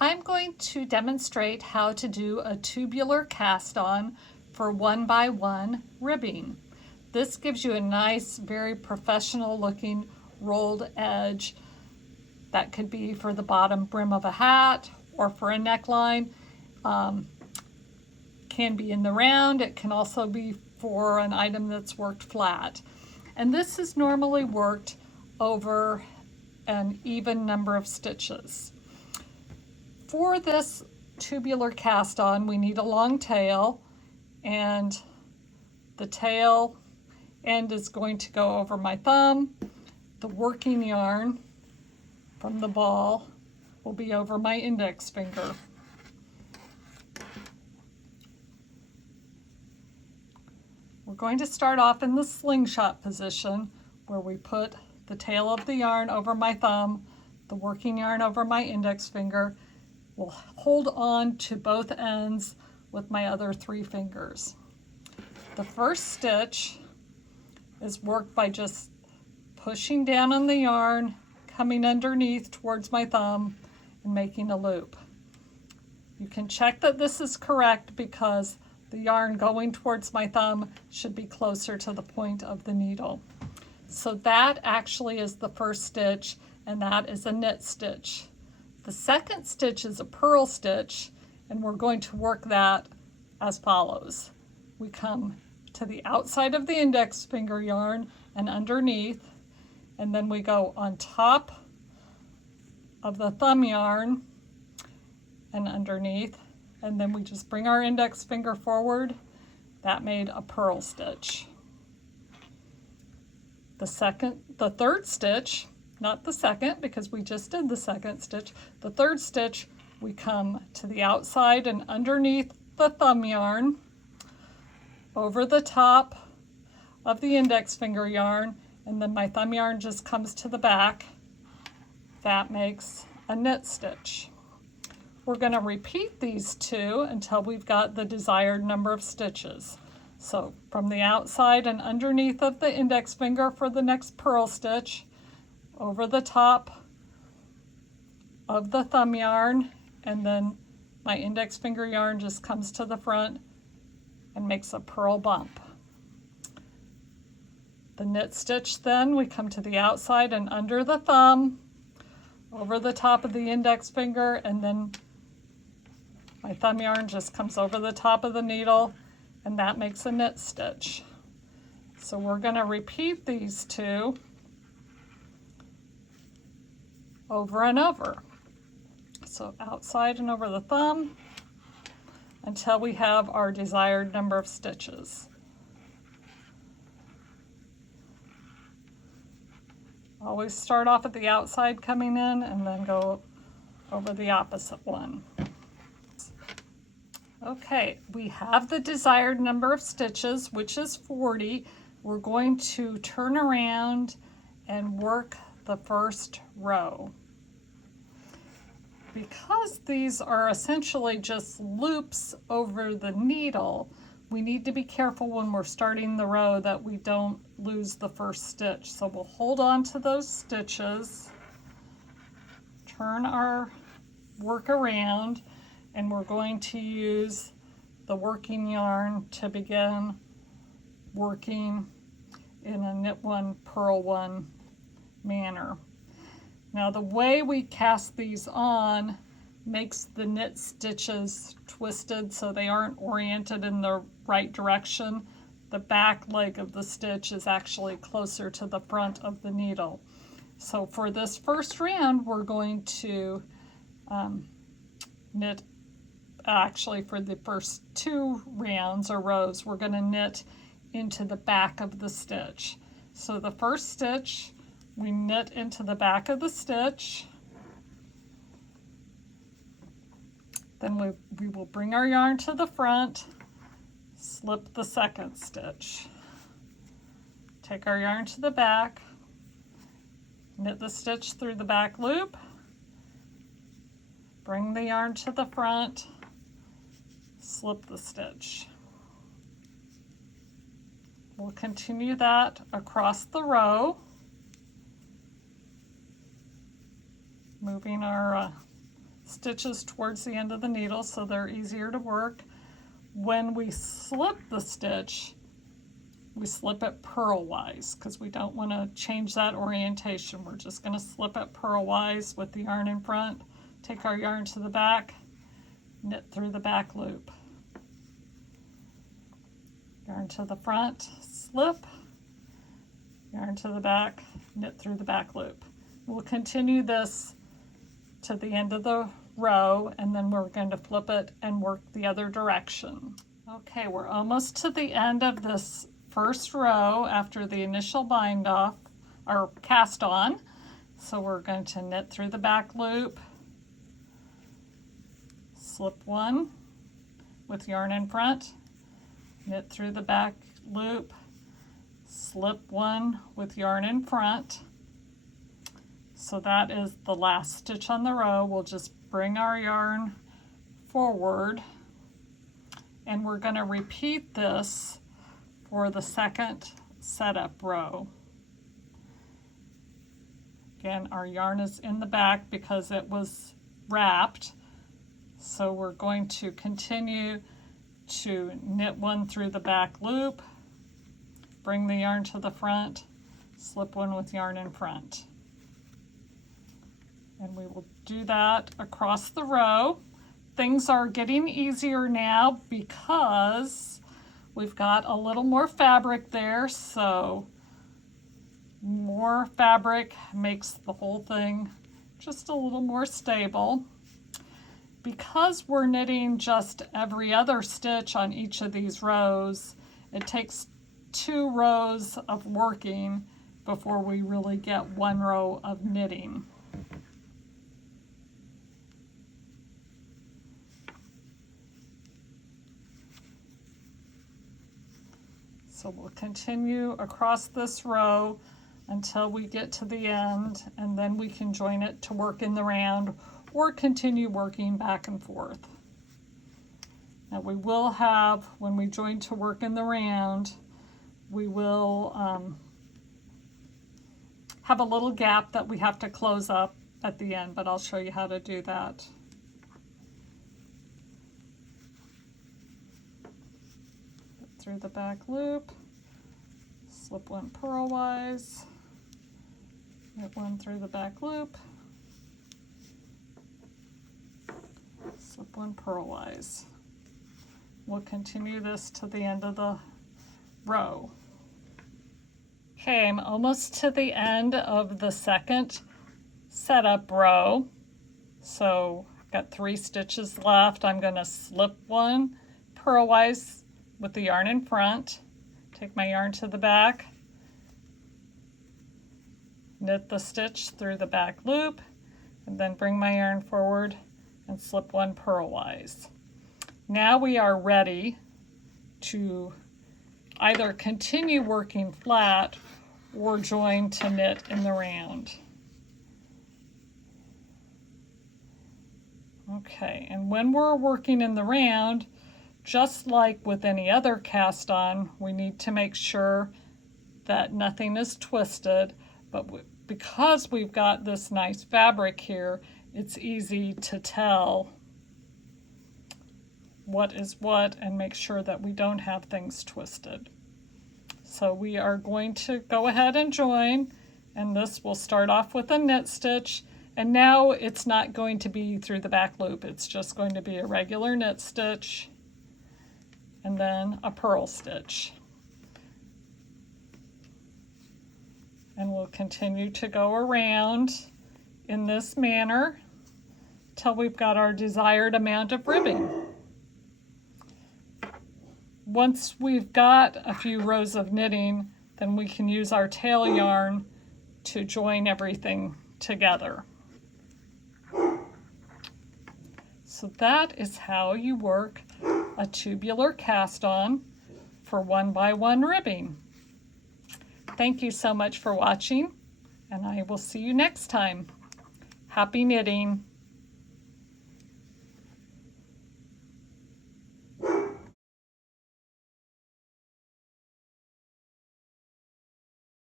I'm going to demonstrate how to do a tubular cast on for 1x1 ribbing. This gives you a nice, very professional looking rolled edge that could be for the bottom brim of a hat or for a neckline. Can be in the round. It can also be for an item that's worked flat. And this is normally worked over an even number of stitches. For this tubular cast on, we need a long tail, and the tail end is going to go over my thumb. The working yarn from the ball will be over my index finger. We're going to start off in the slingshot position where we put the tail of the yarn over my thumb, the working yarn over my index finger. We'll hold on to both ends with my other 3 fingers. The first stitch is worked by just pushing down on the yarn, coming underneath towards my thumb, and making a loop. You can check that this is correct because the yarn going towards my thumb should be closer to the point of the needle. So that actually is the first stitch, and that is a knit stitch. The second stitch is a purl stitch, and we're going to work that as follows. We come to the outside of the index finger yarn and underneath, and then we go on top of the thumb yarn and underneath, and then we just bring our index finger forward. That made a purl stitch. The third stitch, not the second because we just did the second stitch, the third stitch, we come to the outside and underneath the thumb yarn, over the top of the index finger yarn, and then my thumb yarn just comes to the back. That makes a knit stitch. We're going to repeat these 2 until we've got the desired number of stitches. So from the outside and underneath of the index finger for the next purl stitch, over the top of the thumb yarn, and then my index finger yarn just comes to the front and makes a purl bump. The knit stitch, then we come to the outside and under the thumb, over the top of the index finger, and then my thumb yarn just comes over the top of the needle, and that makes a knit stitch. So we're going to repeat these 2 over and over. So outside and over the thumb until we have our desired number of stitches. Always start off at the outside coming in and then go over the opposite one. Okay, we have the desired number of stitches, which is 40. We're going to turn around and work the first row. Because these are essentially just loops over the needle, we need to be careful when we're starting the row that we don't lose the first stitch. So we'll hold on to those stitches, turn our work around, and we're going to use the working yarn to begin working in a knit 1, purl 1 manner. Now the way we cast these on makes the knit stitches twisted so they aren't oriented in the right direction. The back leg of the stitch is actually closer to the front of the needle. So for this first round, we're going to knit, actually for the first 2 rounds or rows, we're going to knit into the back of the stitch. So the first stitch, we knit into the back of the stitch. Then we will bring our yarn to the front, slip the second stitch. Take our yarn to the back, knit the stitch through the back loop, bring the yarn to the front, slip the stitch. We'll continue that across the row, moving our stitches towards the end of the needle so they're easier to work. When we slip the stitch, we slip it purlwise because we don't want to change that orientation. We're just going to slip it purlwise with the yarn in front. Take our yarn to the back, knit through the back loop. Yarn to the front, slip, yarn to the back, knit through the back loop. We'll continue this to the end of the row, and then we're going to flip it and work the other direction. Okay, we're almost to the end of this first row after the initial bind off or cast on. So we're going to knit through the back loop, slip one with yarn in front, knit through the back loop, slip one with yarn in front. So that is the last stitch on the row. We'll just bring our yarn forward, and we're going to repeat this for the second setup row. Again, our yarn is in the back because it was wrapped, so we're going to continue to knit one through the back loop, bring the yarn to the front, slip one with yarn in front. And we will do that across the row. Things are getting easier now because we've got a little more fabric there, so more fabric makes the whole thing just a little more stable. Because we're knitting just every other stitch on each of these rows, it takes 2 rows of working before we really get 1 row of knitting. So we'll continue across this row until we get to the end, and then we can join it to work in the round or continue working back and forth. Now we will have, when we join to work in the round, we will have a little gap that we have to close up at the end, but I'll show you how to do that. Through the back loop, slip one purlwise, knit one through the back loop, slip one purlwise. We'll continue this to the end of the row. Okay, I'm almost to the end of the second setup row. So I've got 3 stitches left. I'm going to slip one purlwise with the yarn in front, take my yarn to the back, knit the stitch through the back loop, and then bring my yarn forward and slip one purlwise. Now we are ready to either continue working flat or join to knit in the round. Okay, and when we're working in the round, just like with any other cast on, we need to make sure that nothing is twisted, but because we've got this nice fabric here, it's easy to tell what is what and make sure that we don't have things twisted. So we are going to go ahead and join, and this will start off with a knit stitch, and now it's not going to be through the back loop, it's just going to be a regular knit stitch and then a purl stitch. And we'll continue to go around in this manner till we've got our desired amount of ribbing. Once we've got a few rows of knitting, then we can use our tail yarn to join everything together. So that is how you work a tubular cast on for 1x1 ribbing. Thank you so much for watching, and I will see you next time. Happy knitting!